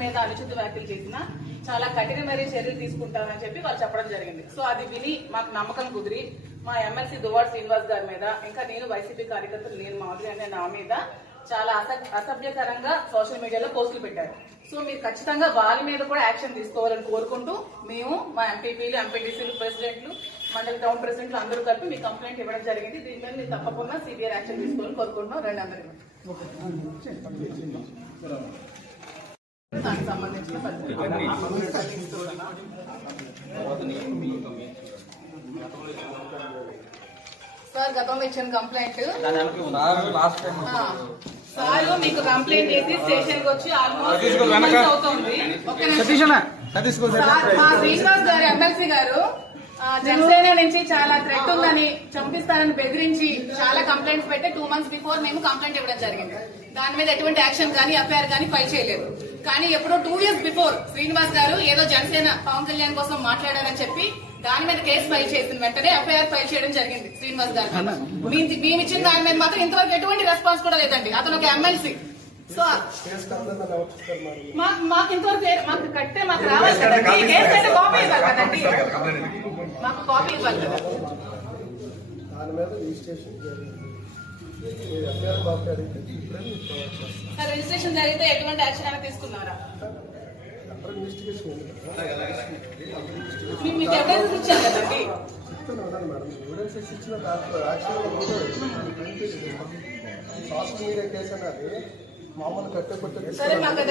మీద అనుచిత వ్యాఖ్యలు చేసినా చాలా కఠినమైన చర్యలు తీసుకుంటామని చెప్పి వాళ్ళు చెప్పడం జరిగింది. సో అది విని మాకు నమ్మకం కుదిరి మా ఎమ్మెల్సీ దువ్వాడ శ్రీనివాస్ గారి మీద, ఇంకా నేను వైసీపీ కార్యకర్తలు నేను మాధురి అనే నా మీద చాలా అసభ్యకరంగా సోషల్ మీడియాలో పోస్టులు పెట్టారు. సో మీరు ఖచ్చితంగా వాళ్ళ మీద కూడా యాక్షన్ తీసుకోవాలని కోరుకుంటూ మేము మా ఎంపీపీలు, ఎంపీటీసీలు, ప్రెసిడెంట్లు, మండలి టౌన్ ప్రెసిడెంట్లు అందరూ కలిపి మీ కంప్లైంట్ ఇవ్వడం జరిగింది. దీని మీద మీరు తప్పకుండా సిబిఐ యాక్షన్ తీసుకోవాలని కోరుకుంటున్నాం. రెండు అందరికీ దానికి సంబంధించిన సార్ గతంలో ఇచ్చిన కంప్లైంట్ సార్ మీకు కంప్లైంట్ చేసి స్టేషన్ కి వచ్చి ఆల్మోస్ట్ అవుతుంది. మా శ్రీనివాస్ గారు ఎమ్మెల్సీ గారు జనసేన నుంచి చాలా థ్రెట్ ఉందని, చంపిస్తారని బెదిరించి చాలా కంప్లైంట్స్ పెట్టి 2 months బిఫోర్ మేము కంప్లైంట్ ఇవ్వడం జరిగింది. దాని మీద ఎటువంటి యాక్షన్ కానీ ఎఫ్ఐఆర్ కానీ ఫైల్ చేయలేదు. కానీ ఎప్పుడో 2 years బిఫోర్ శ్రీనివాస్ గారు ఏదో జనసేన పవన్ కళ్యాణ్ కోసం మాట్లాడారని చెప్పి దాని మీద కేసు ఫైల్ చేసిన వెంటనే ఎఫ్ఐఆర్ ఫైల్ చేయడం జరిగింది శ్రీనివాస్ గారు. మేము ఇచ్చిన దాని మీద మాత్రం ఇంతవరకు ఎటువంటి రెస్పాన్స్ కూడా లేదండి. అతను ఒక ఎమ్మెల్సీ. సో మాకు ఇంతవరకు మాకు కట్టే మాకు రావాలి కదండి. కేసు అయితే కాపీ ఇవ్వాలి కదండి, మాకు కాపీ ఇవ్వాలి కదా. రిజిస్ట్రేషన్ జరిగితే ఎటువంటి యాక్షన్ అయినా తీసుకున్నారా? మీకు ఎవిడెన్స్ ఇచ్చారు కదండి. సరే మాకు